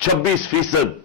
26%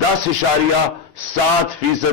10.7%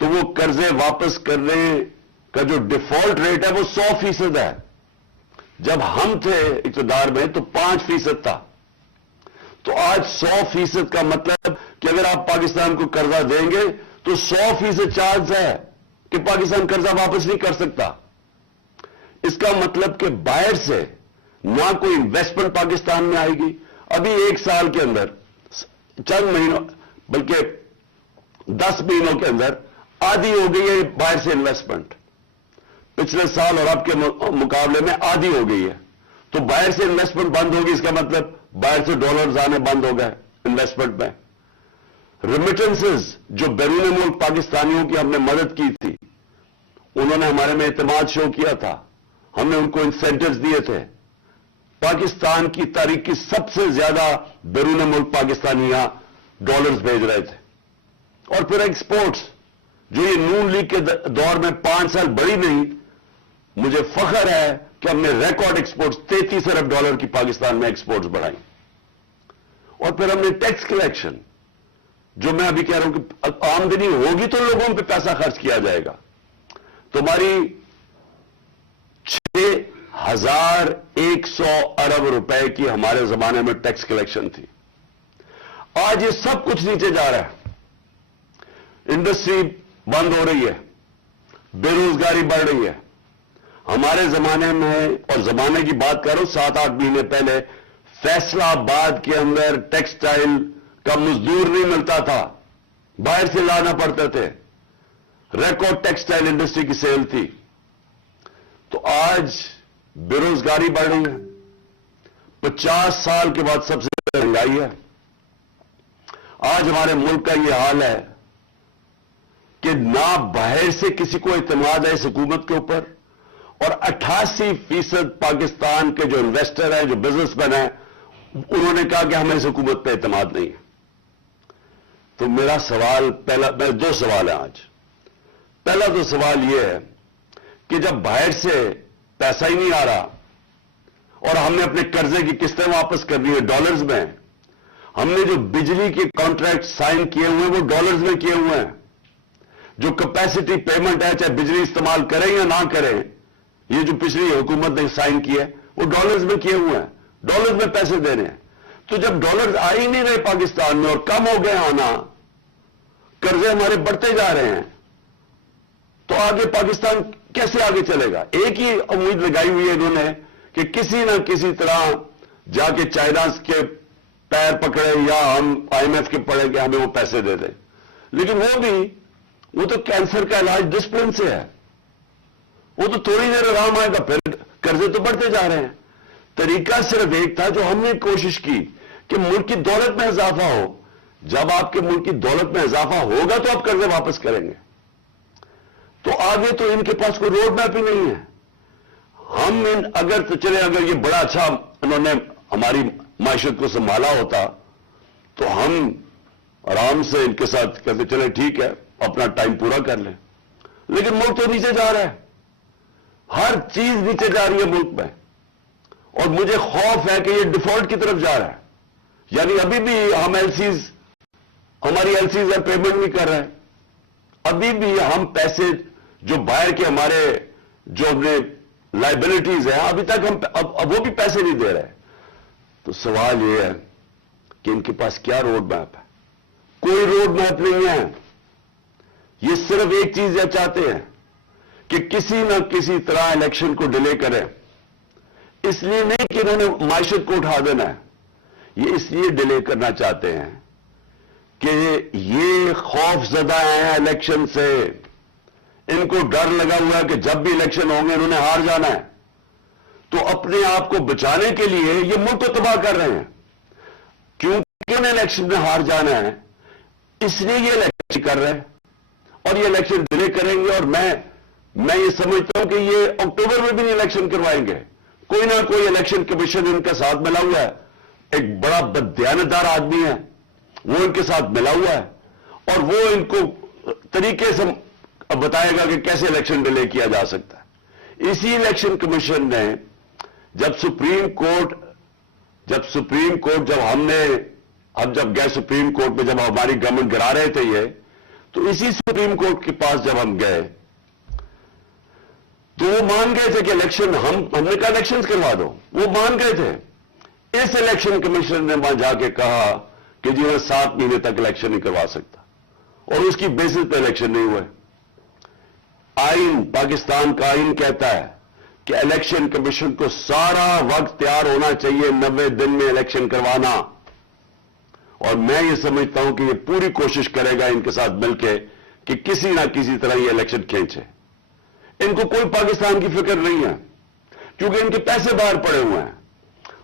تو وہ قرضے واپس کرنے کا جو ڈیفالٹ ریٹ ہے وہ 100% ہے. جب ہم تھے اقتدار میں تو 5% تھا. تو آج 100% کا مطلب کہ اگر آپ پاکستان کو قرضہ دیں گے تو 100% چانس ہے کہ پاکستان قرضہ واپس نہیں کر سکتا. اس کا مطلب کہ باہر سے نہ کوئی انویسٹمنٹ پاکستان میں آئے گی. ابھی 1 سال کے اندر چند مہینوں بلکہ 10 مہینوں کے اندر آدھی ہو گئی ہے باہر سے انویسٹمنٹ. پچھلے سال اور اب کے مقابلے میں آدھی ہو گئی ہے. تو باہر سے انویسٹمنٹ بند ہوگی, اس کا مطلب باہر سے ڈالرز آنے بند ہو گئے انویسٹمنٹ میں. ریمیٹنسز جو بیرون ملک پاکستانیوں کی ہم نے مدد کی تھی, انہوں نے ہمارے میں اعتماد شو کیا تھا, ہم نے ان کو انسینٹیوز دیے تھے. پاکستان کی تاریخ کی سب سے زیادہ بیرون ملک پاکستانی یہاں ڈالرز بھیج رہے تھے. اور پھر ایکسپورٹس جو یہ نون لیگ کے دور میں 5 سال بڑی نہیں, مجھے فخر ہے کہ ہم نے ریکارڈ ایکسپورٹس 33 ارب ڈالر کی پاکستان میں ایکسپورٹس بڑھائی. اور پھر ہم نے ٹیکس کلیکشن, جو میں ابھی کہہ رہا ہوں کہ آمدنی ہوگی تو لوگوں پہ پیسہ خرچ کیا جائے گا. تمہاری 6,100 ارب روپے کی ہمارے زمانے میں ٹیکس کلیکشن تھی. آج یہ سب کچھ نیچے جا رہا ہے. انڈسٹری بند ہو رہی ہے, بے روزگاری بڑھ رہی ہے. ہمارے زمانے میں, اور زمانے کی بات کرو 7-8 مہینے پہلے, فیصلہ آباد کے اندر ٹیکسٹائل کا مزدور نہیں ملتا تھا, باہر سے لانا پڑتے تھے. ریکارڈ ٹیکسٹائل انڈسٹری کی سیل تھی. تو آج بے روزگاری بڑھ رہی ہے. 50 سال کے بعد سب سے مہنگائی ہے. آج ہمارے ملک کا یہ حال ہے کہ نہ باہر سے کسی کو اعتماد ہے اس حکومت کے اوپر, اور 88% پاکستان کے جو انویسٹر ہیں, جو بزنس مین ہیں, انہوں نے کہا کہ ہمیں اس حکومت پہ اعتماد نہیں ہے. تو میرا سوال پہلا, 2 سوال ہیں آج. پہلا تو سوال یہ ہے کہ جب باہر سے پیسہ ہی نہیں آ رہا اور ہم نے اپنے قرضے کی قسطیں واپس کرنی ہے ڈالرز میں, ہم نے جو بجلی کے کانٹریکٹ سائن کیے ہوئے ہیں وہ ڈالرز میں کیے ہوئے ہیں. جو کیپیسٹی پیمنٹ ہے, چاہے بجلی استعمال کریں یا نہ کریں, یہ جو پچھلی حکومت نے سائن کیے وہ ڈالرز میں کیے ہوئے ہیں, ڈالرز میں پیسے دے رہے ہیں. تو جب ڈالرز آ ہی نہیں رہے پاکستان میں اور کم ہو گئے آنا, قرضے ہمارے بڑھتے جا رہے ہیں, تو آگے پاکستان کیسے آگے چلے گا؟ ایک ہی امید لگائی ہوئی ہے انہوں نے کہ کسی نہ کسی طرح جا کے چائنا کے پیر پکڑے یا ہم IMF کے پڑے کہ ہمیں وہ پیسے دے دیں. لیکن وہ تو کینسر کا علاج ڈسپلن سے ہے. وہ تو تھوڑی دیر آرام آئے گا, پھر قرضے تو بڑھتے جا رہے ہیں. طریقہ صرف ایک تھا جو ہم نے کوشش کی کہ ملک کی دولت میں اضافہ ہو. جب آپ کے ملک کی دولت میں اضافہ ہوگا تو آپ قرضے واپس کریں گے. تو آگے تو ان کے پاس کوئی روڈ میپ ہی نہیں ہے. ہم اگر یہ بڑا اچھا انہوں نے ہماری معیشت کو سنبھالا ہوتا تو ہم آرام سے ان کے ساتھ کہتے چلے ٹھیک ہے اپنا ٹائم پورا کر لیں. لیکن ملک تو نیچے جا رہا ہے, ہر چیز نیچے جا رہی ہے ملک میں, اور مجھے خوف ہے کہ یہ ڈیفالٹ کی طرف جا رہا ہے. یعنی ابھی بھی ہم ہماری ایلسیز ہے پیمنٹ نہیں کر رہے ہیں. ابھی بھی ہم پیسے جو باہر کے ہمارے جو اپنے لائبلٹیز ہیں ابھی تک ہم اب وہ بھی پیسے نہیں دے رہے. تو سوال یہ ہے کہ ان کے پاس کیا روڈ میپ ہے؟ کوئی روڈ میپ نہیں ہے. یہ صرف ایک چیز یہ چاہتے ہیں کہ کسی نہ کسی طرح الیکشن کو ڈیلے کریں. اس لیے نہیں کہ انہوں نے معیشت کو اٹھا دینا ہے, یہ اس لیے ڈیلے کرنا چاہتے ہیں کہ یہ خوف زدہ ہیں الیکشن سے. ان کو ڈر لگا ہوا ہے کہ جب بھی الیکشن ہوں گے انہوں نے ہار جانا ہے. تو اپنے آپ کو بچانے کے لیے یہ ملک کو تباہ کر رہے ہیں. کیونکہ انہیں الیکشن میں ہار جانا ہے اس لیے یہ الیکشن کر رہے ہیں, اور یہ الیکشن ڈیلے کریں گے. اور میں یہ سمجھتا ہوں کہ یہ اکتوبر میں بھی نہیں الیکشن کروائیں گے. کوئی نہ کوئی الیکشن کمیشن ان کا ساتھ ملا ہوا ہے, ایک بڑا بددیانتدار آدمی ہے وہ ان کے ساتھ ملا ہوا ہے, اور وہ ان کو طریقے سے بتائے گا کہ کیسے الیکشن ڈیلے کیا جا سکتا ہے. اسی الیکشن کمیشن نے جب سپریم کورٹ جب ہم جب گئے سپریم کورٹ میں جب ہماری گورنمنٹ گرا رہے تھے یہ, تو اسی سپریم کورٹ کے پاس جب ہم گئے تو وہ مان گئے تھے کہ الیکشن ہم نے کہا الیکشن کروا دو، وہ مان گئے تھے. اس الیکشن کمیشن نے وہاں جا کے کہا کہ جی میں 7 مہینے تک الیکشن نہیں کروا سکتا، اور اس کی بیسس پہ الیکشن نہیں ہوئے. آئین، پاکستان کا آئین کہتا ہے کہ الیکشن کمیشن کو سارا وقت تیار ہونا چاہیے 90 دن میں الیکشن کروانا، اور میں یہ سمجھتا ہوں کہ یہ پوری کوشش کرے گا ان کے ساتھ مل کے کہ کسی نہ کسی طرح یہ الیکشن کھینچے. ان کو کوئی پاکستان کی فکر نہیں ہے، کیونکہ ان کے پیسے باہر پڑے ہوئے ہیں،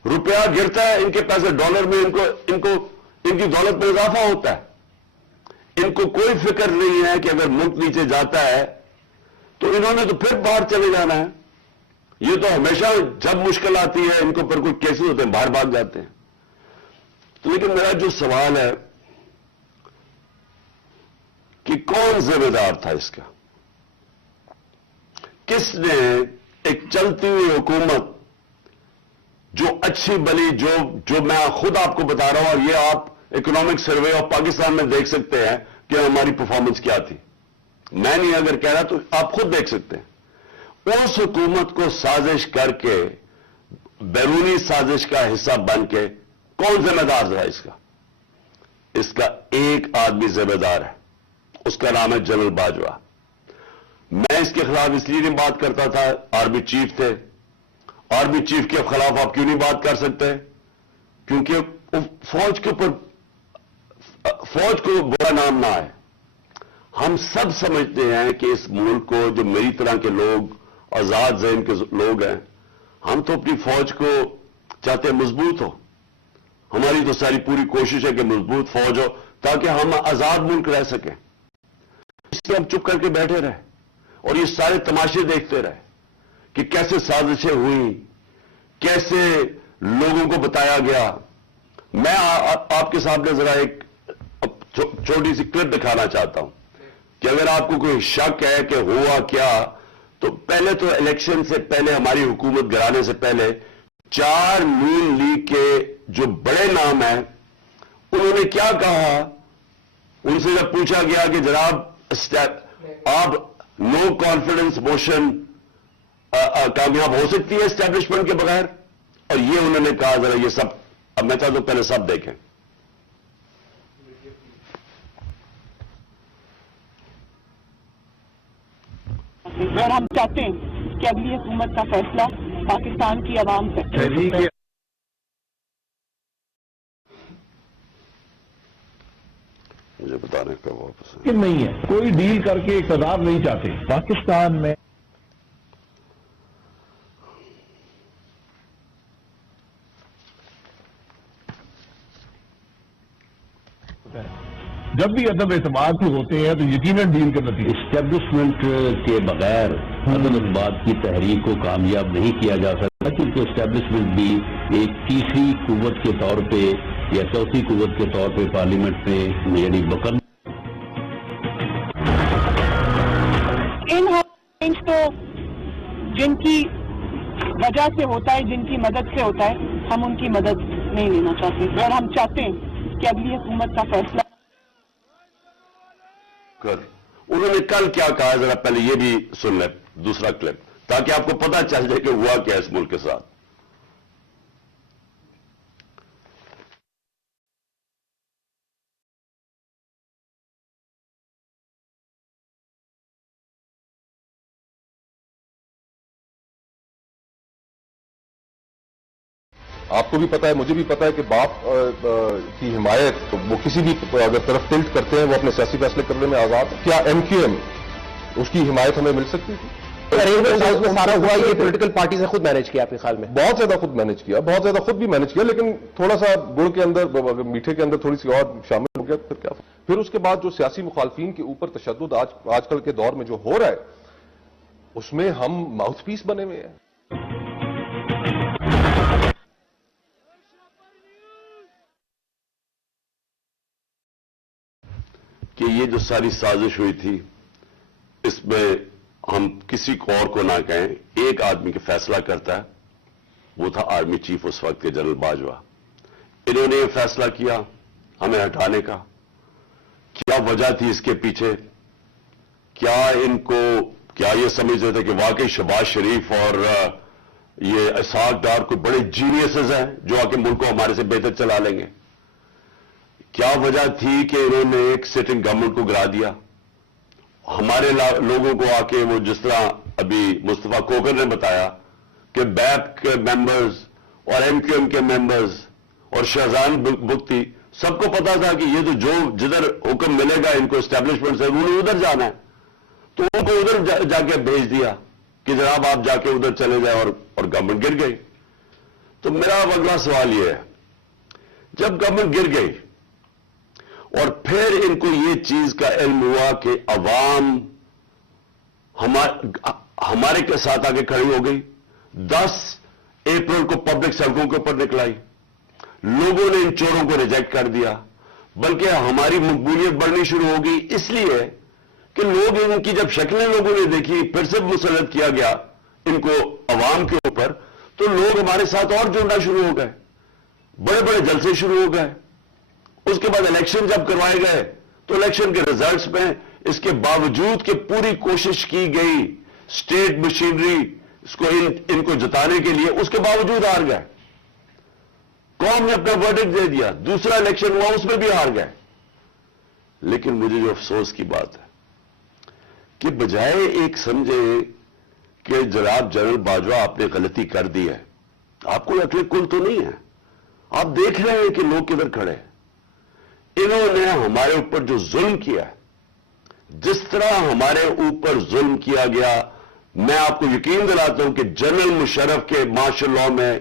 روپیہ گرتا ہے، ان کے پیسے ڈالر میں ان کی دولت میں اضافہ ہوتا ہے. ان کو کوئی فکر نہیں ہے کہ اگر ملک نیچے جاتا ہے تو انہوں نے تو پھر باہر چلے جانا ہے. یہ تو ہمیشہ جب مشکل آتی ہے ان کو پر کوئی کیسز ہوتے ہیں باہر بھاگ جاتے ہیں. تو لیکن میرا جو سوال ہے کہ کون ذمہ دار تھا اس کا؟ کس نے ایک چلتی ہوئی حکومت جو اچھی بلی جو میں خود آپ کو بتا رہا ہوں، اور یہ آپ اکنامک سروے آف پاکستان میں دیکھ سکتے ہیں کہ ہماری پرفارمنس کیا تھی. میں نہیں اگر کہہ رہا تو آپ خود دیکھ سکتے ہیں. اس حکومت کو سازش کر کے، بیرونی سازش کا حصہ بن کے کون ذمہ دار رہا اس کا؟ اس کا ایک آدمی ذمہ دار ہے، اس کا نام ہے جنرل باجوہ. میں اس کے خلاف اس لیے نہیں بات کرتا تھا، آرمی چیف تھے. آرمی چیف کے خلاف آپ کیوں نہیں بات کر سکتے؟ کیونکہ فوج کے اوپر فوج کو برا نام نہ آئے. ہم سب سمجھتے ہیں کہ اس ملک کو جو میری طرح کے لوگ، آزاد ذہن کے لوگ ہیں، ہم تو اپنی فوج کو چاہتے ہیں مضبوط ہو. ہماری تو ساری پوری کوشش ہے کہ مضبوط فوج ہو تاکہ ہم آزاد ملک رہ سکیں. اس لیے ہم چپ کر کے بیٹھے رہے اور یہ سارے تماشے دیکھتے رہے کہ کیسے سازشیں ہوئیں، کیسے لوگوں کو بتایا گیا. میں آپ کے سامنے ذرا ایک چھوٹی سی کلپ دکھانا چاہتا ہوں کہ اگر آپ کو کوئی شک ہے کہ ہوا کیا، تو پہلے تو الیکشن سے پہلے، ہماری حکومت گرانے سے پہلے 4 نون لیگ کے جو بڑے نام ہیں انہوں نے کیا کہا. ان سے جب پوچھا گیا کہ جناب آپ نو کانفیڈنس موشن کامیاب ہو سکتی ہے اسٹیبلشمنٹ کے بغیر، اور یہ انہوں نے کہا، ذرا یہ سب اب میں چاہتا ہوں پہلے سب دیکھیں. اور ہم چاہتے ہیں کہ اگلی حکومت کا فیصلہ پاکستان کی عوام سے. مجھے بتانے کا واپس نہیں ہے، کوئی ڈیل کر کے اقتدار نہیں چاہتے پاکستان میں. جب بھی عدم اعتماد سے ہوتے ہیں تو یقیناً ڈیل کا نتیجہ. اسٹیبلشمنٹ کے بغیر عدم اعتماد کی تحریک کو کامیاب نہیں کیا جا سکتا، کیونکہ اسٹیبلشمنٹ بھی ایک تیسری قوت کے طور پہ یا چوتھی قوت کے طور پہ پارلیمنٹ میں یعنی بکن. ان تو جن کی وجہ سے ہوتا ہے، جن کی مدد سے ہوتا ہے، ہم ان کی مدد نہیں لینا چاہتے، اور ہم چاہتے ہیں کہ اگلی حکومت کا فیصلہ. انہوں نے کل کیا کہا، ذرا پہلے یہ بھی سن لیں دوسرا کلپ، تاکہ آپ کو پتہ چل جائے کہ ہوا کیا اس ملک کے ساتھ. آپ کو بھی پتا ہے، مجھے بھی پتا ہے کہ باپ کی حمایت وہ کسی بھی اگر طرف ٹلٹ کرتے ہیں وہ اپنے سیاسی فیصلے کرنے میں آزاد ہے. کیا ایم کیو ایم اس کی حمایت ہمیں مل سکتی تھی؟ ارینجمنٹ میں سارا ہوا، یہ پولیٹیکل پارٹی سے خود مینج کیا آپ کے خیال میں؟ بہت زیادہ خود مینج کیا، بہت زیادہ خود بھی مینج کیا، لیکن تھوڑا سا گڑ کے اندر، میٹھے کے اندر تھوڑی سی اور شامل ہو گیا. پھر کیا؟ پھر اس کے بعد جو سیاسی مخالفین کے اوپر تشدد آج کل کے دور میں جو ہو رہا ہے، اس میں ہم ماؤتھ پیس بنے ہوئے ہیں. کہ یہ جو ساری سازش ہوئی تھی، اس میں ہم کسی کو اور کو نہ کہیں، ایک آدمی کا فیصلہ کرتا ہے، وہ تھا آرمی چیف اس وقت کے جنرل باجوہ. انہوں نے یہ فیصلہ کیا ہمیں ہٹانے کا. کیا کیا وجہ تھی اس کے پیچھے؟ کیا یہ سمجھتے تھے کہ واقعی شہباز شریف اور یہ اسحاق ڈار کوئی بڑے جینیسز ہیں جو آ کے ملک کو ہمارے سے بہتر چلا لیں گے؟ کیا وجہ تھی کہ انہوں نے ایک سٹنگ گورنمنٹ کو گرا دیا؟ ہمارے لوگوں کو آ کے وہ جس طرح ابھی مصطفیٰ کوکر نے بتایا کہ بیپ کے ممبرز اور ایم کیو ایم کے ممبرز اور شہزان بگٹی سب کو پتا تھا کہ یہ تو جو جدھر حکم ملے گا ان کو اسٹیبلشمنٹ سے انہوں نے ادھر جانا ہے، تو ان کو ادھر جا کے بھیج دیا کہ جناب آپ جا کے ادھر چلے جائیں، اور گورنمنٹ گر گئی۔ تو میرا اگلا سوال یہ ہے، جب گورنمنٹ گر گئی اور پھر ان کو یہ چیز کا علم ہوا کہ عوام ہمارے کے ساتھ آگے کھڑی ہو گئی، 10 اپریل کو پبلک سڑکوں کے اوپر نکلائی، لوگوں نے ان چوروں کو ریجیکٹ کر دیا، بلکہ ہماری مقبولیت بڑھنی شروع ہو گئی اس لیے کہ لوگ ان کی جب شکلیں لوگوں نے دیکھی، پھر سے مسلط کیا گیا ان کو عوام کے اوپر، تو لوگ ہمارے ساتھ اور جڑنا شروع ہو گئے، بڑے بڑے جلسے شروع ہو گئے۔ اس کے بعد الیکشن جب کروائے گئے تو الیکشن کے ریزلٹس میں اس کے باوجود کہ پوری کوشش کی گئی اسٹیٹ مشینری اس کو ان کو جتانے کے لیے، اس کے باوجود ہار گئے۔ قوم نے اپنا ورڈکٹ دے دیا، دوسرا الیکشن ہوا اس میں بھی ہار گئے۔ لیکن مجھے جو افسوس کی بات ہے کہ بجائے ایک سمجھے کہ جناب جنرل باجوہ آپ نے غلطی کر دی ہے، آپ کو عقل کل تو نہیں ہے، آپ دیکھ رہے ہیں کہ لوگ کدھر کھڑے ہیں۔ انہوں نے ہمارے اوپر جو ظلم کیا ہے، جس طرح ہمارے اوپر ظلم کیا گیا، میں آپ کو یقین دلاتا ہوں کہ جنرل مشرف کے مارشل لاء میں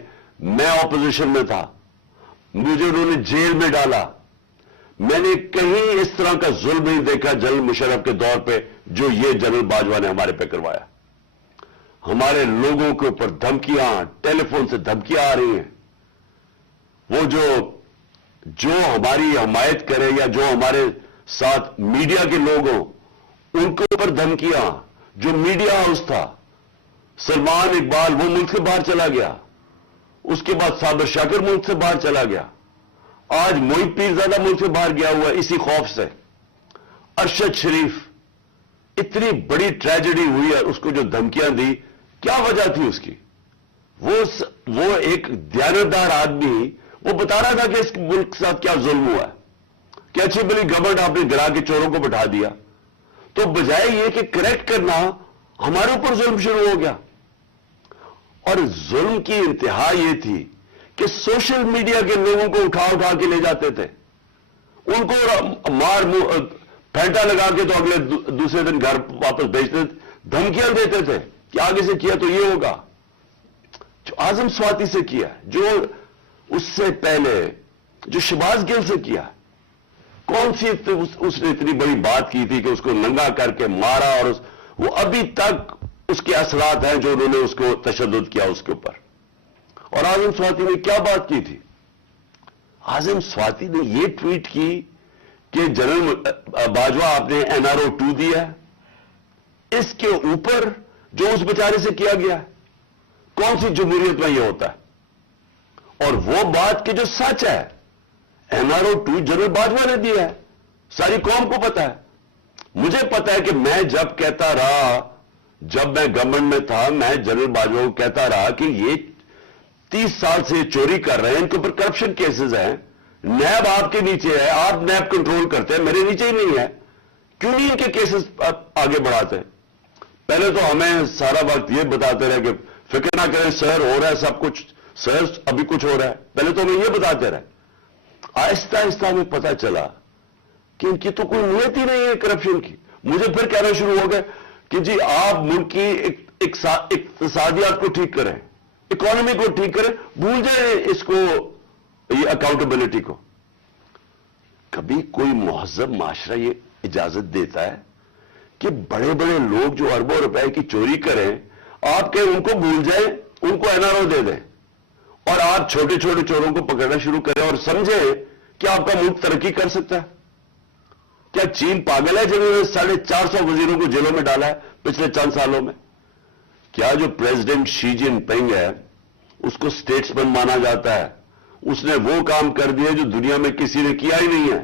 میں اپوزیشن میں تھا، مجھے انہوں نے جیل میں ڈالا، میں نے کہیں اس طرح کا ظلم نہیں دیکھا جنرل مشرف کے دور پہ جو یہ جنرل باجوہ نے ہمارے پہ کروایا۔ ہمارے لوگوں کے اوپر دھمکیاں، ٹیلی فون سے دھمکیاں آ رہی ہیں، وہ جو ہماری حمایت کرے یا جو ہمارے ساتھ میڈیا کے لوگ ہوں ان کے اوپر دھمکیاں، جو میڈیا ہاؤس تھا، سلمان اقبال وہ ملک سے باہر چلا گیا، اس کے بعد صابر شاکر ملک سے باہر چلا گیا، آج موحد پیرزادہ ملک سے باہر گیا ہوا اسی خوف سے، ارشد شریف، اتنی بڑی ٹریجڈی ہوئی ہے، اس کو جو دھمکیاں دی، کیا وجہ تھی اس کی؟ وہ ایک دیانتدار آدمی وہ بتا رہا تھا کہ اس ملک کے ساتھ کیا ظلم ہوا ہے، کہ اچھی بلی گورنمنٹ آپ نے گرا کے چوروں کو بٹھا دیا، تو بجائے یہ کہ کریکٹ کرنا ہمارے اوپر ظلم شروع ہو گیا۔ اور ظلم کی انتہا یہ تھی کہ سوشل میڈیا کے لوگوں کو اٹھا کے لے جاتے تھے، ان کو پھینٹا لگا کے تو اگلے دوسرے دن گھر واپس بھیجتے تھے، دھمکیاں دیتے تھے کہ آگے سے کیا تو یہ ہوگا۔ جو اعظم سواتی سے کیا، جو اس سے پہلے جو شہباز گل سے کیا، کون سی اس نے اتنی بڑی بات کی تھی کہ اس کو ننگا کر کے مارا، اور وہ ابھی تک اس کے اثرات ہیں جو انہوں نے اس کو تشدد کیا اس کے اوپر۔ اور اعظم سواتی نے کیا بات کی تھی؟ اعظم سواتی نے یہ ٹویٹ کی کہ جنرل باجوہ آپ نے NRO 2 دیا ہے، اس کے اوپر جو اس بیچارے سے کیا گیا ہے، کون سی جمہوریت میں یہ ہوتا ہے؟ اور وہ بات کہ جو سچ ہے، NRO 2 جنرل باجوہ نے دیا ہے، ساری قوم کو پتا ہے، مجھے پتا ہے کہ میں جب کہتا رہا، جب میں گورنمنٹ میں تھا، میں جنرل باجوہ کو کہتا رہا کہ یہ 30 سال سے چوری کر رہے ہیں، ان کے اوپر کرپشن کیسز ہیں، نیب آپ کے نیچے ہے، آپ نیب کنٹرول کرتے ہیں، میرے نیچے ہی نہیں ہے، کیوں نہیں ان کے کیسز آگے بڑھاتے؟ پہلے تو ہمیں سارا وقت یہ بتاتے رہے کہ فکر نہ کریں سر، ہو رہا ہے سب کچھ، سر ابھی کچھ ہو رہا ہے، پہلے تو ہمیں یہ بتاتے رہے۔ آہستہ آہستہ ہمیں پتا چلا کہ ان کی تو کوئی نیت ہی نہیں ہے کرپشن کی۔ مجھے پھر کہنا شروع ہو گئے کہ جی آپ ملک کی اقتصادیات کو ٹھیک کریں، اکانومی کو ٹھیک کریں، بھول جائیں اس کو، یہ اکاؤنٹیبلٹی کو۔ کبھی کوئی مہذب معاشرہ یہ اجازت دیتا ہے کہ بڑے بڑے لوگ جو اربوں روپے کی چوری کریں، آپ کہیں ان کو بھول جائیں، ان کو NRO دے دیں، اور آپ چھوٹے چھوٹے چوروں کو پکڑنا شروع کریں اور سمجھیں کہ آپ کا ملک ترقی کر سکتا ہے؟ کیا چین پاگل ہے جنہوں نے 450 وزیروں کو جیلوں میں ڈالا ہے پچھلے چند سالوں میں؟ کیا جو پریزیڈنٹ شی جن پنگ ہے اس کو اسٹیٹسمین مانا جاتا ہے، اس نے وہ کام کر دیا جو دنیا میں کسی نے کیا ہی نہیں ہے؟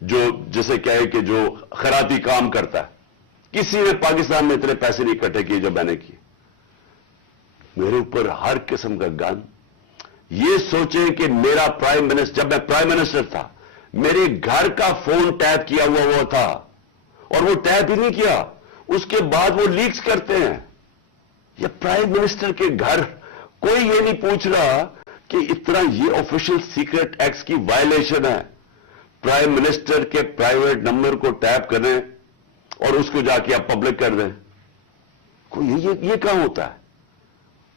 جو جسے کہے کہ جو خیراتی کام کرتا ہے. کسی نے پاکستان میں اتنے پیسے نہیں اکٹھے کیے جو میں نے کیے. میرے اوپر ہر قسم کا گن. یہ سوچیں کہ میرا پرائم منسٹر، جب میں پرائم منسٹر تھا، میرے گھر کا فون ٹیپ کیا ہوا تھا، اور وہ ٹیپ ہی نہیں کیا، اس کے بعد وہ لیکس کرتے ہیں. یہ پرائم منسٹر کے گھر، کوئی یہ نہیں پوچھ رہا کہ اتنا یہ آفیشل سیکرٹ ایکٹس کی وائلیشن ہے. پرائم منسٹر کے پرائیویٹ نمبر کو ٹیپ کریں اور اس کو جا کے آپ پبلک کر دیں. کوئی یہ کہاں ہوتا ہے؟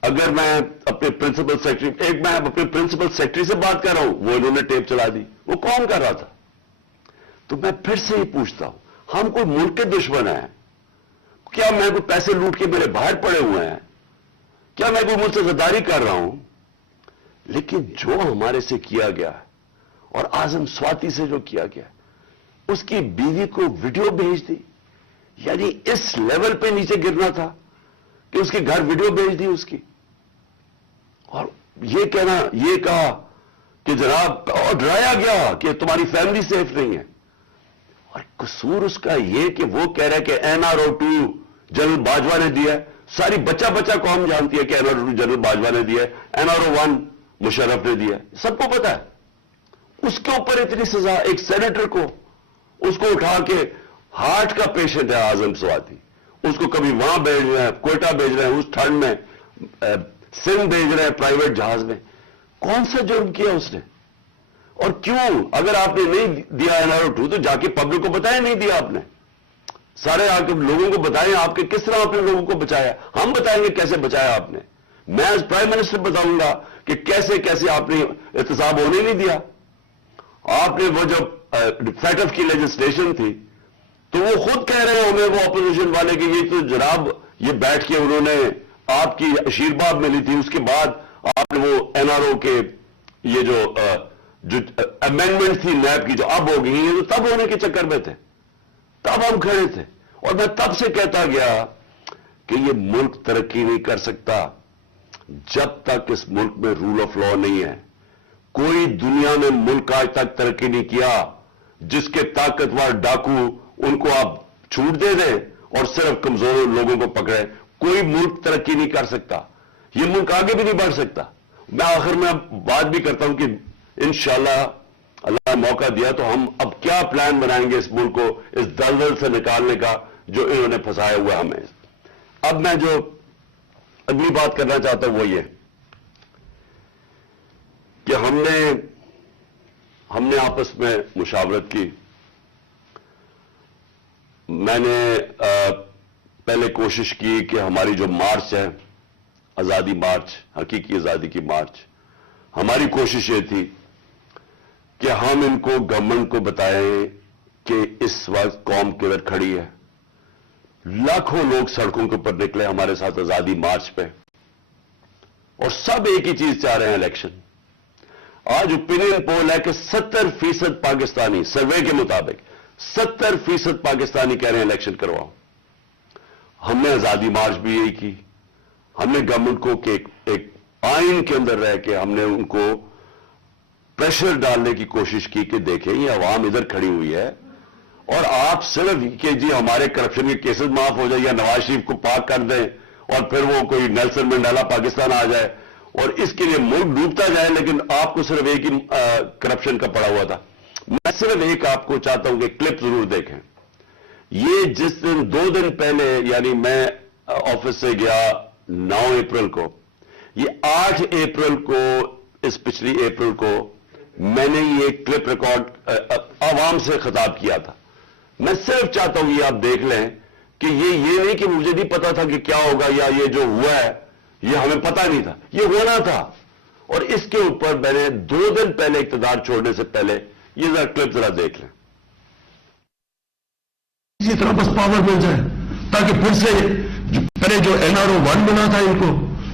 اگر میں اپنے پرنسپل سیکرٹری، میں اپنے پرنسپل سیکرٹری سے بات کر رہا ہوں، وہ انہوں نے ٹیپ چلا دی، وہ کون کر رہا تھا؟ تو میں پھر سے ہی پوچھتا ہوں، ہم کوئی ملک کے دشمن ہیں؟ کیا میں کوئی پیسے لوٹ کے میرے باہر پڑے ہوئے ہیں؟ کیا میں کوئی ملک سے غداری کر رہا ہوں؟ لیکن جو ہمارے سے کیا گیا ہے، اور اعظم سواتی سے جو کیا گیا، اس کی بیوی کو ویڈیو بھیج دی. یعنی اس لیول پہ نیچے گرنا تھا کہ اس کے گھر ویڈیو بھیج دی اس کی. اور یہ کہنا، یہ کہا کہ جناب، اور ڈرایا گیا کہ تمہاری فیملی سیف نہیں ہے. اور قصور اس کا یہ کہ وہ کہہ رہا ہے کہ NRO-2 جنرل باجوہ نے دیا ہے. ساری بچہ قوم جانتی ہے کہ NRO-2 جنرل باجوہ نے دیا ہے، NRO-1 مشرف نے دیا ہے، سب کو پتا ہے. اس کے اوپر اتنی سزا، ایک سینیٹر کو، اس کو اٹھا کے، ہارٹ کا پیشنٹ ہے اعظم سواتی، اس کو کبھی وہاں بھیج رہے ہیں، کوئٹہ بھیج رہے ہیں، اس ٹھنڈ میں سندھ بھیج رہے ہیں پرائیویٹ جہاز میں. کون سا جرم کیا اس نے؟ اور کیوں؟ اگر آپ نے نہیں دیا NRO-2 تو جا کے پبلک کو بتائیں نہیں دیا آپ نے. سارے آ کے لوگوں کو بتائیں آپ کے کس طرح آپ نے لوگوں کو بچایا. ہم بتائیں گے کیسے بچایا آپ نے. میں ایز پرائم منسٹر بتاؤں گا کہ کیسے آپ نے احتساب ہونے نہیں دیا. آپ نے وہ جب فیٹف کی لیجسلیشن تھی تو وہ خود کہہ رہے ہیں ہمیں، وہ اپوزیشن والے، کہ یہ تو جناب یہ بیٹھ کے انہوں نے آپ کی آشیرواد ملی تھی، اس کے بعد آپ نے وہ NRO کے یہ جو امینڈمنٹ تھی نیب کی جو اب ہو گئی، یہ تو تب ہونے کے چکر میں تھے، تب ہم کھڑے تھے. اور میں تب سے کہتا گیا کہ یہ ملک ترقی نہیں کر سکتا جب تک اس ملک میں رول آف لا نہیں ہے. کوئی دنیا میں ملک آج تک ترقی نہیں کیا جس کے طاقتور ڈاکو ان کو آپ چھوٹ دے دیں اور صرف کمزور لوگوں کو پکڑے. کوئی ملک ترقی نہیں کر سکتا. یہ ملک آگے بھی نہیں بڑھ سکتا. میں آخر میں بات بھی کرتا ہوں کہ انشاءاللہ اللہ نے موقع دیا تو ہم اب کیا پلان بنائیں گے اس ملک کو اس دلدل سے نکالنے کا جو انہوں نے پھنسایا ہوا ہمیں. اب میں جو اگلی بات کرنا چاہتا ہوں وہ یہ کہ ہم نے آپس میں مشاورت کی. میں نے پہلے کوشش کی کہ ہماری جو مارچ ہے، آزادی مارچ، حقیقی آزادی کی مارچ، ہماری کوشش یہ تھی کہ ہم ان کو، گورنمنٹ کو بتائیں کہ اس وقت قوم کدھر کھڑی ہے. لاکھوں لوگ سڑکوں کے اوپر نکلے ہمارے ساتھ آزادی مارچ پہ، اور سب ایک ہی چیز چاہ رہے ہیں، الیکشن. آج اوپینین پول ہے کہ 70% پاکستانی، سروے کے مطابق 70% پاکستانی کہہ رہے ہیں الیکشن کرواؤ. ہم نے آزادی مارچ بھی یہی کی. ہم نے گورنمنٹ کو کہ ایک آئین کے اندر رہ کے ہم نے ان کو پریشر ڈالنے کی کوشش کی کہ دیکھیں یہ عوام ادھر کھڑی ہوئی ہے اور آپ صرف کہ جی ہمارے کرپشن کے کیسز معاف ہو جائے یا نواز شریف کو پاک کر دیں اور پھر وہ کوئی نیلسن منڈیلا پاکستان آ جائے اور اس کے لیے ملک ڈوبتا جائے، لیکن آپ کو صرف ایک ہی کرپشن کا پڑا ہوا تھا. میں صرف ایک آپ کو چاہتا ہوں کہ کلپ ضرور دیکھیں. یہ جس دن 2 دن پہلے، یعنی میں آفس سے گیا 9 اپریل کو، یہ 8 اپریل کو، اس پچھلی اپریل کو میں نے یہ کلپ ریکارڈ عوام سے خطاب کیا تھا. میں صرف چاہتا ہوں یہ آپ دیکھ لیں کہ یہ نہیں کہ مجھے نہیں پتا تھا کہ کیا ہوگا یا یہ جو ہوا ہے یہ ہمیں پتا نہیں تھا، یہ ہونا تھا. اور اس کے اوپر میں نے 2 دن پہلے اقتدار چھوڑنے سے پہلے یہ ذرا کلپ ذرا دیکھ لیں. اسی طرح بس پاور مل جائے تاکہ پھر سے پہلے جو NRO-1 بنا تھا ان کو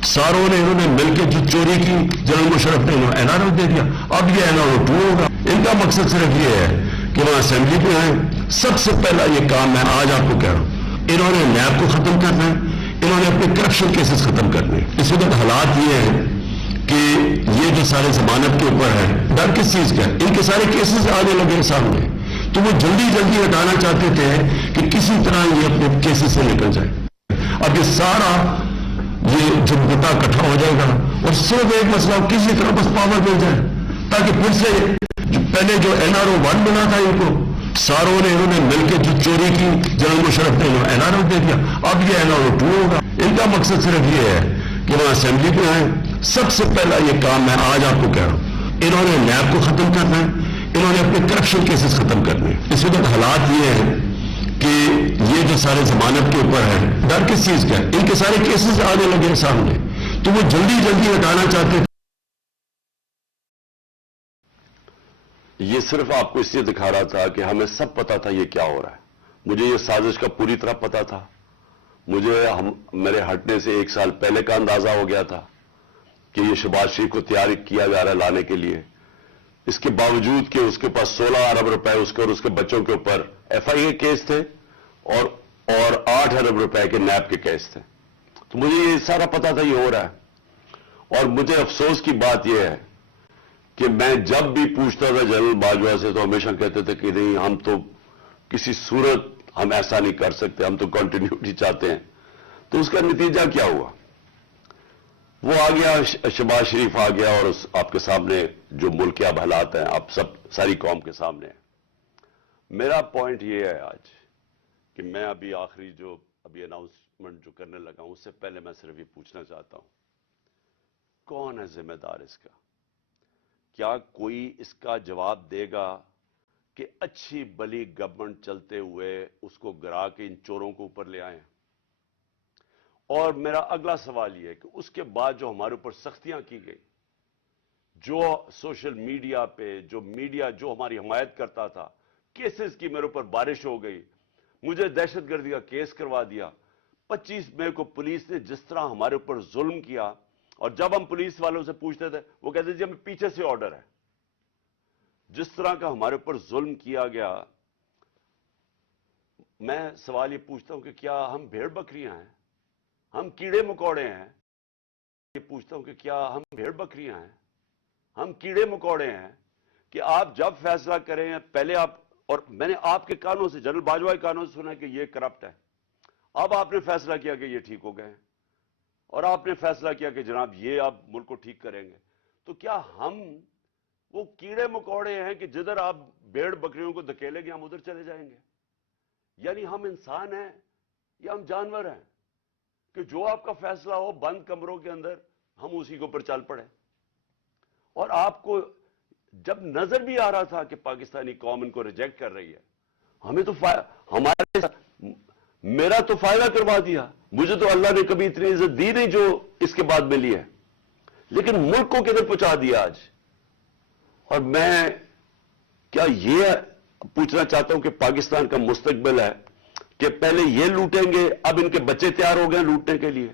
ساروں نے انہوں نے مل کے جو چوری کی جنرل مشرف نے NRO دے دیا. اب یہ NRO-2 ہوگا. ان کا مقصد صرف یہ ہے کہ وہاں اسمبلی پہ آئیں. سب سے پہلا یہ کام میں آج آپ کو کہہ رہا ہوں، انہوں نے نیب کو ختم کرنا ہے، انہوں نے اپنے کرپشن کیسز ختم کرنے. اس وقت حالات یہ ہیں کہ یہ جو سارے ضمانت کے اوپر ہے، ڈر کس چیز کا ہے؟ ان کے سارے کیسز آنے لگے سامنے. تو وہ جلدی جلدی ہٹانا چاہتے تھے کہ کسی طرح یہ اپنے کیسز سے نکل جائے. اب یہ سارا یہ جب بتا اکٹھا ہو جائے گا اور صرف ایک مسئلہ کسی طرح بس پاور مل جائے تاکہ پھر سے پہلے جو NRO 1 بنا تھا ان کو ساروں نے انہوں نے مل کے جو چوری کی جنرل مشرف نے NRO دے دیا. اب یہ NRO 2 ہوگا. ان کا مقصد صرف یہ ہے کہ وہاں اسمبلی پہ آئیں. سب سے پہلا یہ کام میں آج آپ کو کہہ رہا ہوں, انہوں نے نیب کو ختم کرنا ہے, انہوں نے اپنے کرپشن کیسز ختم کرنے ہیں. اس وقت حالات یہ ہیں کہ یہ جو سارے ضمانت کے اوپر ہے, ڈر کس چیز کا ہے؟ ان کے سارے کیسز آنے لگے ہیں سامنے, تو وہ جلدی جلدی ہٹانا چاہتے تھے. یہ صرف آپ کو اس لیے دکھا رہا تھا کہ ہمیں سب پتا تھا یہ کیا ہو رہا ہے. مجھے یہ سازش کا پوری طرح پتا تھا. مجھے میرے ہٹنے سے 1 سال پہلے کا اندازہ ہو گیا تھا کہ یہ شہباز شریف کو تیار کیا جا رہا ہے لانے کے لیے. اس کے باوجود کہ اس کے پاس 16 ارب روپے اس کے اور اس کے بچوں کے اوپر FIA کیس تھے اور 8 ارب روپے کے نیب کے کیس تھے. تو مجھے یہ سارا پتا تھا یہ ہو رہا ہے. اور مجھے افسوس کی بات یہ ہے کہ میں جب بھی پوچھتا تھا جنرل باجوہ سے تو ہمیشہ کہتے تھے کہ نہیں, ہم تو کسی صورت ہم ایسا نہیں کر سکتے, ہم تو کنٹینیوٹی چاہتے ہیں. تو اس کا نتیجہ کیا ہوا؟ وہ آ گیا, شہباز شریف آ گیا, اور آپ کے سامنے جو ملک کے اب حالات ہیں آپ سب ساری قوم کے سامنے ہیں. میرا پوائنٹ یہ ہے آج کہ میں ابھی آخری جو ابھی اناؤنسمنٹ جو کرنے لگا ہوں اس سے پہلے میں صرف یہ پوچھنا چاہتا ہوں, کون ہے ذمہ دار اس کا؟ کیا کوئی اس کا جواب دے گا کہ اچھی بلی گورنمنٹ چلتے ہوئے اس کو گرا کے ان چوروں کو اوپر لے آئیں؟ اور میرا اگلا سوال یہ ہے کہ اس کے بعد جو ہمارے اوپر سختیاں کی گئی, جو سوشل میڈیا پہ جو میڈیا جو ہماری حمایت کرتا تھا, کیسز کی میرے اوپر بارش ہو گئی, مجھے دہشت گردی کا کیس کروا دیا. 25 مئی کو پولیس نے جس طرح ہمارے اوپر ظلم کیا, اور جب ہم پولیس والوں سے پوچھتے تھے وہ کہتے تھے ہمیں پیچھے سے آرڈر ہے. جس طرح کا ہمارے اوپر ظلم کیا گیا, میں سوال یہ پوچھتا ہوں کہ کیا ہم بھیڑ بکریاں ہیں, ہم کیڑے مکوڑے ہیں؟ یہ پوچھتا ہوں کہ کیا ہم بھیڑ بکریاں ہیں, ہم کیڑے مکوڑے ہیں کہ آپ جب فیصلہ کریں پہلے آپ, اور میں نے آپ کے کانوں سے جنرل باجوہ کے کانوں سے سنا کہ یہ کرپٹ ہے, اب آپ نے فیصلہ کیا کہ یہ ٹھیک ہو گئے ہیں, اور آپ نے فیصلہ کیا کہ جناب یہ آپ ملک کو ٹھیک کریں گے. تو کیا ہم وہ کیڑے مکوڑے ہیں کہ جدھر آپ بھیڑ بکریوں کو دھکیلیں گے ہم ادھر چلے جائیں گے؟ یعنی ہم انسان ہیں یا ہم جانور ہیں کہ جو آپ کا فیصلہ ہو بند کمروں کے اندر ہم اسی کے اوپر چل پڑے؟ اور آپ کو جب نظر بھی آ رہا تھا کہ پاکستانی قوم ان کو ریجیکٹ کر رہی ہے, ہمیں تو ہمارے میرا تو فائدہ کروا دیا. مجھے تو اللہ نے کبھی اتنی عزت دی نہیں جو اس کے بعد ملی ہے, لیکن ملک کو کدھر پہنچا دیا آج. اور میں کیا یہ پوچھنا چاہتا ہوں کہ پاکستان کا مستقبل ہے کہ پہلے یہ لوٹیں گے, اب ان کے بچے تیار ہو گئے لوٹنے کے لیے,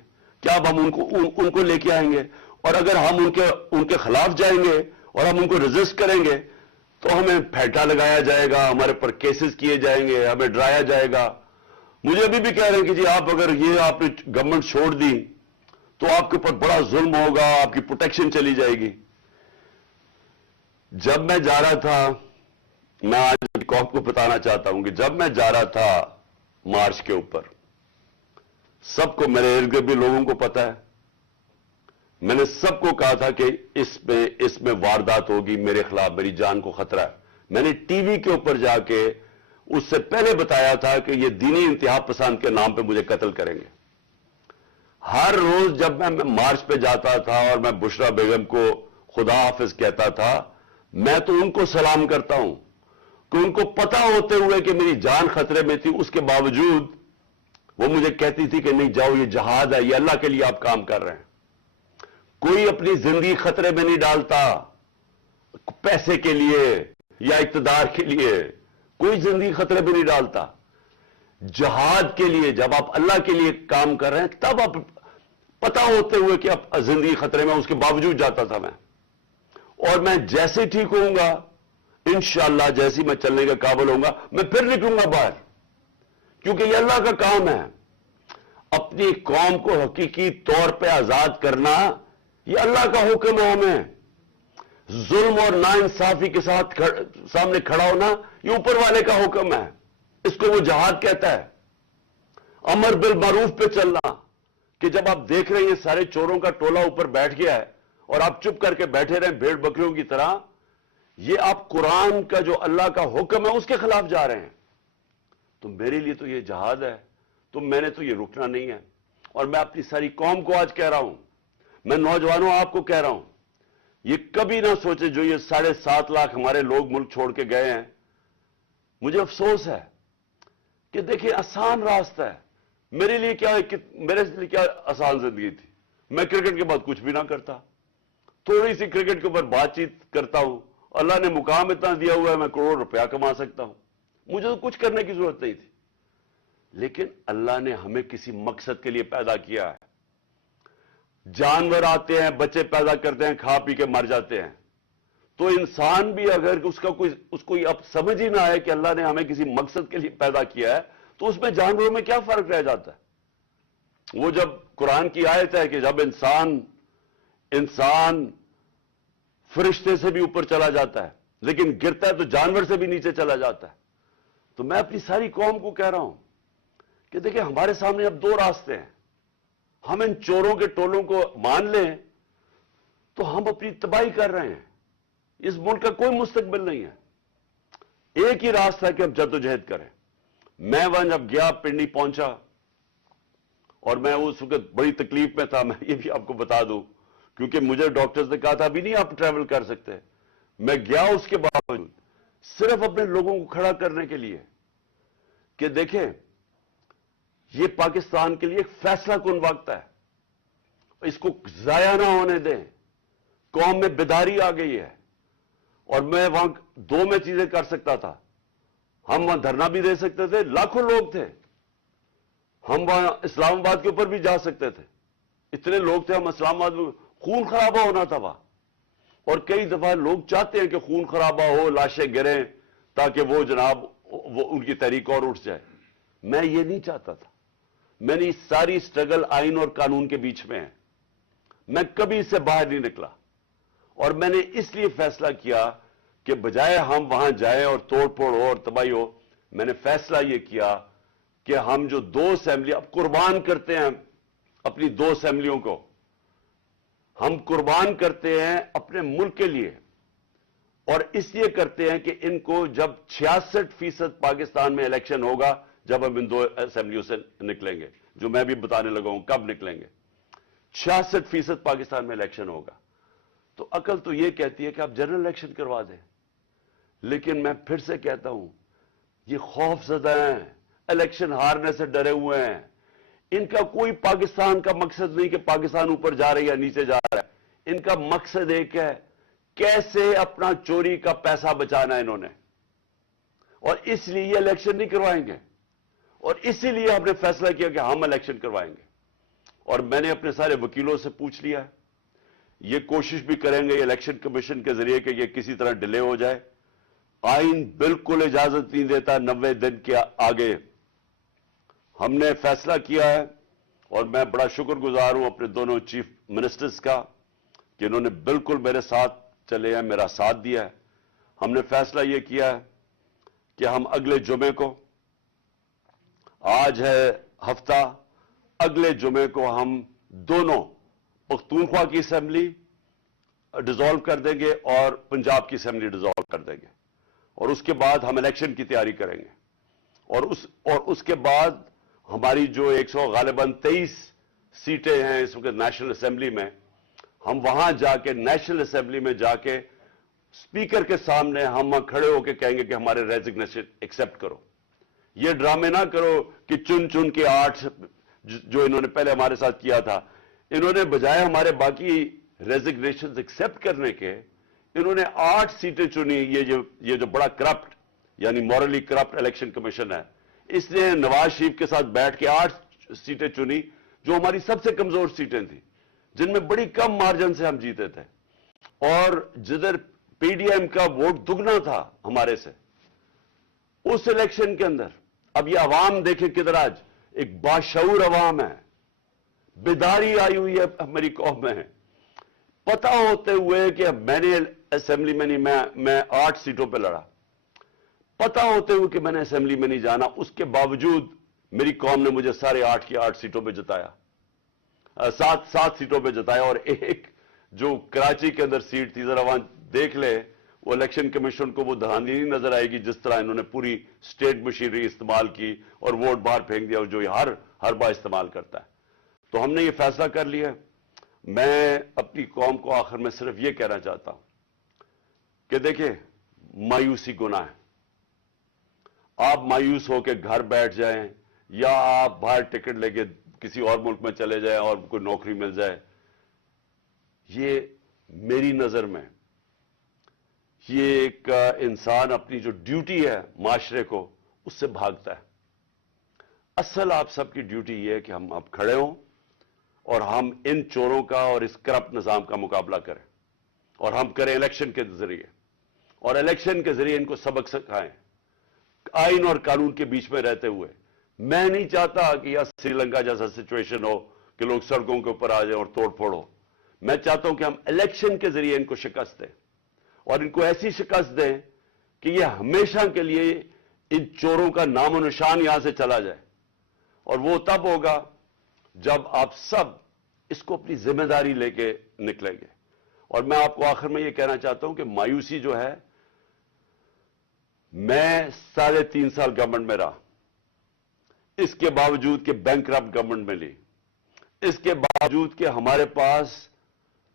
کیا اب ہم ان کو لے کے آئیں گے؟ اور اگر ہم ان کے خلاف جائیں گے اور ہم ان کو ریزسٹ کریں گے تو ہمیں پھیٹا لگایا جائے گا, ہمارے پر کیسز کیے جائیں گے, ہمیں ڈرایا جائے گا. مجھے ابھی بھی کہہ رہے ہیں کہ جی آپ اگر یہ آپ نے گورنمنٹ چھوڑ دی تو آپ کے اوپر بڑا ظلم ہوگا, آپ کی پروٹیکشن چلی جائے گی. جب میں جا رہا تھا, میں آج قوم کو بتانا چاہتا ہوں کہ جب میں جا رہا تھا مارچ کے اوپر, سب کو, میرے ارد گرد بھی لوگوں کو پتا ہے, میں نے سب کو کہا تھا کہ اس میں واردات ہوگی, میرے خلاف میری جان کو خطرہ ہے. میں نے ٹی وی کے اوپر جا کے اس سے پہلے بتایا تھا کہ یہ دینی انتہا پسند کے نام پہ مجھے قتل کریں گے. ہر روز جب میں مارچ پہ جاتا تھا اور میں بشرا بیگم کو خدا حافظ کہتا تھا, میں تو ان کو سلام کرتا ہوں کہ ان کو پتا ہوتے ہوئے کہ میری جان خطرے میں تھی, اس کے باوجود وہ مجھے کہتی تھی کہ نہیں جاؤ, یہ جہاد ہے, یہ اللہ کے لیے آپ کام کر رہے ہیں. کوئی اپنی زندگی خطرے میں نہیں ڈالتا پیسے کے لیے یا اقتدار کے لیے, کوئی زندگی خطرے میں نہیں ڈالتا. جہاد کے لیے جب آپ اللہ کے لیے کام کر رہے ہیں تب آپ پتا ہوتے ہوئے کہ آپ زندگی خطرے میں, اس کے باوجود جاتا تھا میں. اور میں جیسے ٹھیک ہوں گا انشاءاللہ, جیسی میں چلنے کا قابل ہوں گا, میں پھر نکلوں گا باہر, کیونکہ یہ اللہ کا کام ہے. اپنی قوم کو حقیقی طور پہ آزاد کرنا یہ اللہ کا حکم ہے ہمیں. ظلم اور ناانصافی کے ساتھ سامنے کھڑا ہونا یہ اوپر والے کا حکم ہے. اس کو وہ جہاد کہتا ہے. امر بالمعروف پہ چلنا کہ جب آپ دیکھ رہے ہیں سارے چوروں کا ٹولہ اوپر بیٹھ گیا ہے اور آپ چپ کر کے بیٹھے رہیں بھیڑ بکریوں کی طرح, یہ آپ قرآن کا جو اللہ کا حکم ہے اس کے خلاف جا رہے ہیں. تو میرے لیے تو یہ جہاد ہے, تو میں نے تو یہ رکنا نہیں ہے. اور میں اپنی ساری قوم کو آج کہہ رہا ہوں, میں نوجوانوں آپ کو کہہ رہا ہوں, یہ کبھی نہ سوچے جو یہ 7.5 لاکھ ہمارے لوگ ملک چھوڑ کے گئے ہیں. مجھے افسوس ہے کہ دیکھیں آسان راستہ ہے. میرے لیے کیا آسان زندگی تھی. میں کرکٹ کے بعد کچھ بھی نہ کرتا, تھوڑی سی کرکٹ کے اوپر بات چیت کرتا ہوں. اللہ نے مقام اتنا دیا ہوا ہے میں کروڑ روپیہ کما سکتا ہوں. مجھے تو کچھ کرنے کی ضرورت نہیں تھی. لیکن اللہ نے ہمیں کسی مقصد کے لیے پیدا کیا ہے. جانور آتے ہیں, بچے پیدا کرتے ہیں, کھا پی کے مر جاتے ہیں. تو انسان بھی اگر اس کو اب سمجھ ہی نہ آئے کہ اللہ نے ہمیں کسی مقصد کے لیے پیدا کیا ہے, تو اس میں جانوروں میں کیا فرق رہ جاتا ہے. وہ جب قرآن کی آیت ہے کہ جب انسان فرشتے سے بھی اوپر چلا جاتا ہے لیکن گرتا ہے تو جانور سے بھی نیچے چلا جاتا ہے. تو میں اپنی ساری قوم کو کہہ رہا ہوں کہ دیکھیں ہمارے سامنے اب 2 راستے ہیں. ہم ان چوروں کے ٹولوں کو مان لیں تو ہم اپنی تباہی کر رہے ہیں. اس ملک کا کوئی مستقبل نہیں ہے. ایک ہی راستہ ہے کہ اب جدوجہد کریں. میں وہاں جب گیا پنڈی پہنچا اور میں اس وقت بڑی تکلیف میں تھا, میں یہ بھی آپ کو بتا دوں کیونکہ مجھے ڈاکٹرز نے کہا تھا ابھی نہیں آپ ٹریول کر سکتے. میں گیا اس کے باوجود صرف اپنے لوگوں کو کھڑا کرنے کے لیے کہ دیکھیں یہ پاکستان کے لیے ایک فیصلہ کن وقت ہے, اس کو ضائع نہ ہونے دیں. قوم میں بیداری آ گئی ہے. اور میں وہاں 2 میں چیزیں کر سکتا تھا. ہم وہاں دھرنا بھی دے سکتے تھے, لاکھوں لوگ تھے. ہم وہاں اسلام آباد کے اوپر بھی جا سکتے تھے, اتنے لوگ تھے. ہم اسلام آباد میں خون خرابہ ہونا تھا وہاں, اور کئی دفعہ لوگ چاہتے ہیں کہ خون خرابہ ہو, لاشیں گریں تاکہ وہ جناب ان کی تحریک اور اٹھ جائے. میں یہ نہیں چاہتا تھا. میں نے ساری سٹرگل آئین اور قانون کے بیچ میں ہے. میں کبھی اس سے باہر نہیں نکلا. اور میں نے اس لیے فیصلہ کیا کہ بجائے ہم وہاں جائیں اور توڑ پھوڑ ہو اور تباہی ہو, میں نے فیصلہ یہ کیا کہ ہم جو 2 اسمبلی اب قربان کرتے ہیں اپنی 2 اسمبلیوں کو, ہم قربان کرتے ہیں اپنے ملک کے لیے. اور اس لیے کرتے ہیں کہ ان کو جب 66% پاکستان میں الیکشن ہوگا, جب ہم ان 2 اسمبلیوں سے نکلیں گے, جو میں بھی بتانے لگا ہوں کب نکلیں گے, 66% پاکستان میں الیکشن ہوگا. تو عقل تو یہ کہتی ہے کہ آپ جنرل الیکشن کروا دیں. لیکن میں پھر سے کہتا ہوں یہ خوف زدہ ہیں, الیکشن ہارنے سے ڈرے ہوئے ہیں. ان کا کوئی پاکستان کا مقصد نہیں کہ پاکستان اوپر جا رہا ہے یا نیچے جا رہا ہے. ان کا مقصد ایک ہے, کیسے اپنا چوری کا پیسہ بچانا ہے انہوں نے. اور اس لیے یہ الیکشن نہیں کروائیں گے. اور اسی لیے ہم نے فیصلہ کیا کہ ہم الیکشن کروائیں گے. اور میں نے اپنے سارے وکیلوں سے پوچھ لیا, یہ کوشش بھی کریں گے الیکشن کمیشن کے ذریعے کہ یہ کسی طرح ڈیلے ہو جائے. آئین بالکل اجازت نہیں دیتا 90 دن کے آگے. ہم نے فیصلہ کیا ہے اور میں بڑا شکر گزار ہوں اپنے دونوں چیف منسٹرز کا کہ انہوں نے بالکل میرے ساتھ چلے ہیں, میرا ساتھ دیا ہے. ہم نے فیصلہ یہ کیا ہے کہ ہم اگلے جمعے کو, آج ہے ہفتہ, اگلے جمعے کو ہم دونوں پختونخوا کی اسمبلی ڈیزالو کر دیں گے اور پنجاب کی اسمبلی ڈیزالو کر دیں گے. اور اس کے بعد ہم الیکشن کی تیاری کریں گے. اور اس کے بعد ہماری جو 100 غالباً 23 سیٹیں ہیں اس وقت نیشنل اسمبلی میں, ہم وہاں جا کے نیشنل اسمبلی میں جا کے اسپیکر کے سامنے ہم کھڑے ہو کے کہیں گے کہ ہمارے ریزگنیشن ایکسپٹ کرو. یہ ڈرامے نہ کرو کہ چن کے 8 جو انہوں نے پہلے ہمارے ساتھ کیا تھا, انہوں نے بجائے ہمارے باقی ریزگنیشن ایکسپٹ کرنے کے, انہوں نے 8 سیٹیں چنی. یہ جو بڑا کرپٹ یعنی مورلی کرپٹ الیکشن کمیشن ہے, اس نے نواز شریف کے ساتھ بیٹھ کے 8 سیٹیں چنی جو ہماری سب سے کمزور سیٹیں تھیں, جن میں بڑی کم مارجن سے ہم جیتے تھے. اور جدھر پی ڈی ایم کا ووٹ دگنا تھا ہمارے سے اس الیکشن کے اندر, اب یہ عوام دیکھیں کدھر آج ایک باشعور عوام ہے, بیداری آئی ہوئی ہے میری قوم میں. پتہ ہوتے ہوئے کہ میں نے اسمبلی میں نہیں, میں 8 سیٹوں پہ لڑا, پتا ہوتے ہوئے کہ میں نے اسمبلی میں نہیں جانا, اس کے باوجود میری قوم نے مجھے سارے 8 کی 8 سیٹوں پہ جتایا, 7 سیٹوں پہ جتایا. اور ایک جو کراچی کے اندر سیٹ تھی, ذرا وہاں دیکھ لے, وہ الیکشن کمیشن کو وہ دھاندلی نہیں نظر آئے گی جس طرح انہوں نے پوری اسٹیٹ مشینری استعمال کی اور ووٹ باہر پھینک دیا, اور جو ہر بار استعمال کرتا ہے. تو ہم نے یہ فیصلہ کر لیا. میں اپنی قوم کو آخر میں صرف یہ کہنا چاہتا ہوں کہ دیکھیں, مایوسی گناہ ہے. آپ مایوس ہو کے گھر بیٹھ جائیں یا آپ باہر ٹکٹ لے کے کسی اور ملک میں چلے جائیں اور کوئی نوکری مل جائے, یہ میری نظر میں یہ ایک انسان اپنی جو ڈیوٹی ہے معاشرے کو, اس سے بھاگتا ہے. اصل آپ سب کی ڈیوٹی یہ ہے کہ ہم اب کھڑے ہوں اور ہم ان چوروں کا اور اس کرپٹ نظام کا مقابلہ کریں, اور ہم کریں الیکشن کے ذریعے, اور الیکشن کے ذریعے ان کو سبق سکھائیں آئین اور قانون کے بیچ میں رہتے ہوئے. میں نہیں چاہتا کہ یہ سری لنکا جیسا سچویشن ہو کہ لوگ سڑکوں کے اوپر آ جائیں اور توڑ پھوڑ ہو. میں چاہتا ہوں کہ ہم الیکشن کے ذریعے ان کو شکست دیں, اور ان کو ایسی شکست دیں کہ یہ ہمیشہ کے لیے ان چوروں کا نام و نشان یہاں سے چلا جائے. اور وہ تب ہوگا جب آپ سب اس کو اپنی ذمہ داری لے کے نکلیں گے. اور میں آپ کو آخر میں یہ کہنا چاہتا ہوں کہ مایوسی جو ہے, میں 3.5 سال گورنمنٹ میں رہا, اس کے باوجود کہ بینک کرپٹ گورنمنٹ میں لی, اس کے باوجود کہ ہمارے پاس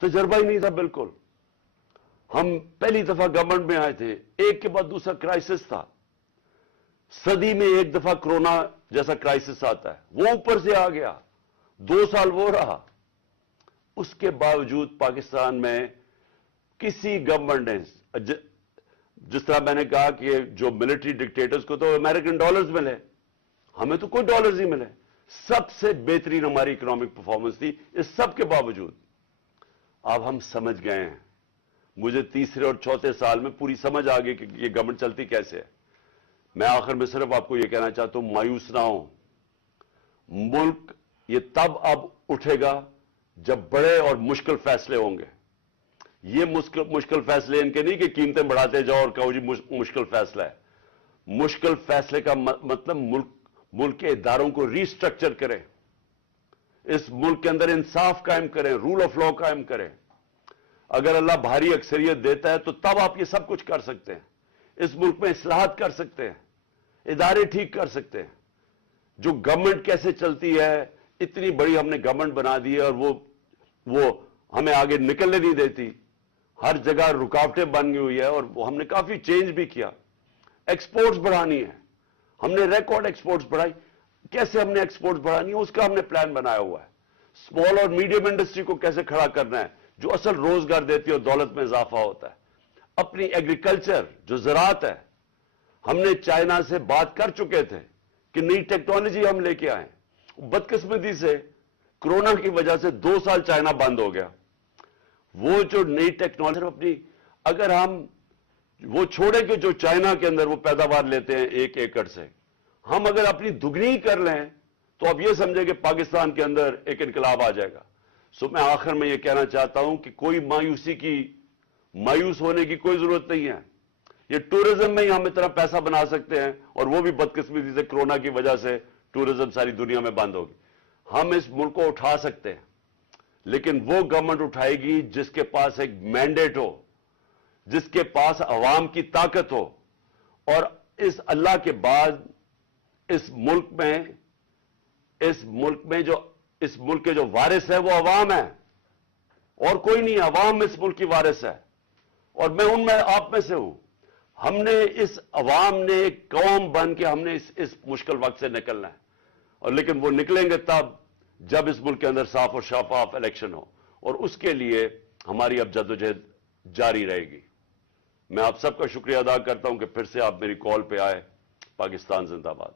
تجربہ ہی نہیں تھا بالکل. ہم پہلی دفعہ گورنمنٹ میں آئے تھے, ایک کے بعد دوسرا کرائسس تھا. صدی میں ایک دفعہ کرونا جیسا کرائسس آتا ہے, وہ اوپر سے آ گیا, 2 سال وہ رہا. اس کے باوجود پاکستان میں کسی گورنمنٹ نے, جس طرح میں نے کہا کہ جو ملٹری ڈکٹیٹرز کو تو امریکن ڈالرز ملے, ہمیں تو کوئی ڈالرز نہیں ملے. سب سے بہترین ہماری اکنامک پرفارمنس تھی. اس سب کے باوجود اب ہم سمجھ گئے ہیں, مجھے تیسرے اور چوتھے سال میں پوری سمجھ آ گئی کہ یہ گورنمنٹ چلتی کیسے ہے. میں آخر میں صرف آپ کو یہ کہنا چاہتا ہوں, مایوس نہ ہوں. ملک یہ تب اب اٹھے گا جب بڑے اور مشکل فیصلے ہوں گے. یہ مشکل فیصلے ان کے نہیں کہ قیمتیں بڑھاتے جاؤ اور کہو جی مشکل فیصلہ ہے. مشکل فیصلے کا مطلب ملک کے اداروں کو ری سٹرکچر کریں, اس ملک کے اندر انصاف قائم کریں, رول آف لا قائم کریں. اگر اللہ بھاری اکثریت دیتا ہے تو تب آپ یہ سب کچھ کر سکتے ہیں. اس ملک میں اصلاحات کر سکتے ہیں, ادارے ٹھیک کر سکتے ہیں. جو گورنمنٹ کیسے چلتی ہے, اتنی بڑی ہم نے گورنمنٹ بنا دی ہے اور وہ ہمیں آگے نکلنے نہیں دیتی. ہر جگہ رکاوٹیں بن گئی ہوئی ہے, اور وہ ہم نے کافی چینج بھی کیا. ایکسپورٹس بڑھانی ہے, ہم نے ریکارڈ ایکسپورٹس بڑھائی. کیسے ہم نے ایکسپورٹس بڑھانی ہے اس کا ہم نے پلان بنایا ہوا ہے. اسمال اور میڈیم انڈسٹری کو کیسے کھڑا کرنا ہے, جو اصل روزگار دیتی ہے اور دولت میں اضافہ ہوتا ہے. اپنی ایگریکلچر جو زراعت ہے, ہم نے چائنا سے بات کر چکے تھے کہ نئی ٹیکنالوجی ہم لے کے آئیں. بدقسمتی سے کرونا کی وجہ سے 2 سال چائنا بند ہو گیا. وہ جو نئی ٹیکنالوجی اپنی, اگر ہم وہ چھوڑیں کہ جو چائنا کے اندر وہ پیداوار لیتے ہیں 1 ایکڑ سے, ہم اگر اپنی دگنی کر لیں تو اب یہ سمجھیں کہ پاکستان کے اندر ایک انقلاب آ جائے گا. سو میں آخر میں یہ کہنا چاہتا ہوں کہ کوئی مایوس ہونے کی کوئی ضرورت نہیں ہے. یہ ٹورزم میں ہی ہم اتنا پیسہ بنا سکتے ہیں, اور وہ بھی بدقسمتی سے کرونا کی وجہ سے ٹورزم ساری دنیا میں بند ہوگی. ہم اس ملک کو اٹھا سکتے ہیں, لیکن وہ گورنمنٹ اٹھائے گی جس کے پاس ایک مینڈیٹ ہو, جس کے پاس عوام کی طاقت ہو. اور اس اللہ کے بعد اس ملک کے جو وارث ہے وہ عوام ہے, اور کوئی نہیں. عوام اس ملک کی وارث ہے, اور میں ان میں آپ میں سے ہوں. ہم نے اس عوام نے ایک قوم بن کے ہم نے اس مشکل وقت سے نکلنا ہے. اور لیکن وہ نکلیں گے تب جب اس ملک کے اندر صاف اور شفاف الیکشن ہو, اور اس کے لیے ہماری اب جدوجہد جاری رہے گی. میں آپ سب کا شکریہ ادا کرتا ہوں کہ پھر سے آپ میری کال پہ آئے. پاکستان زندہ باد.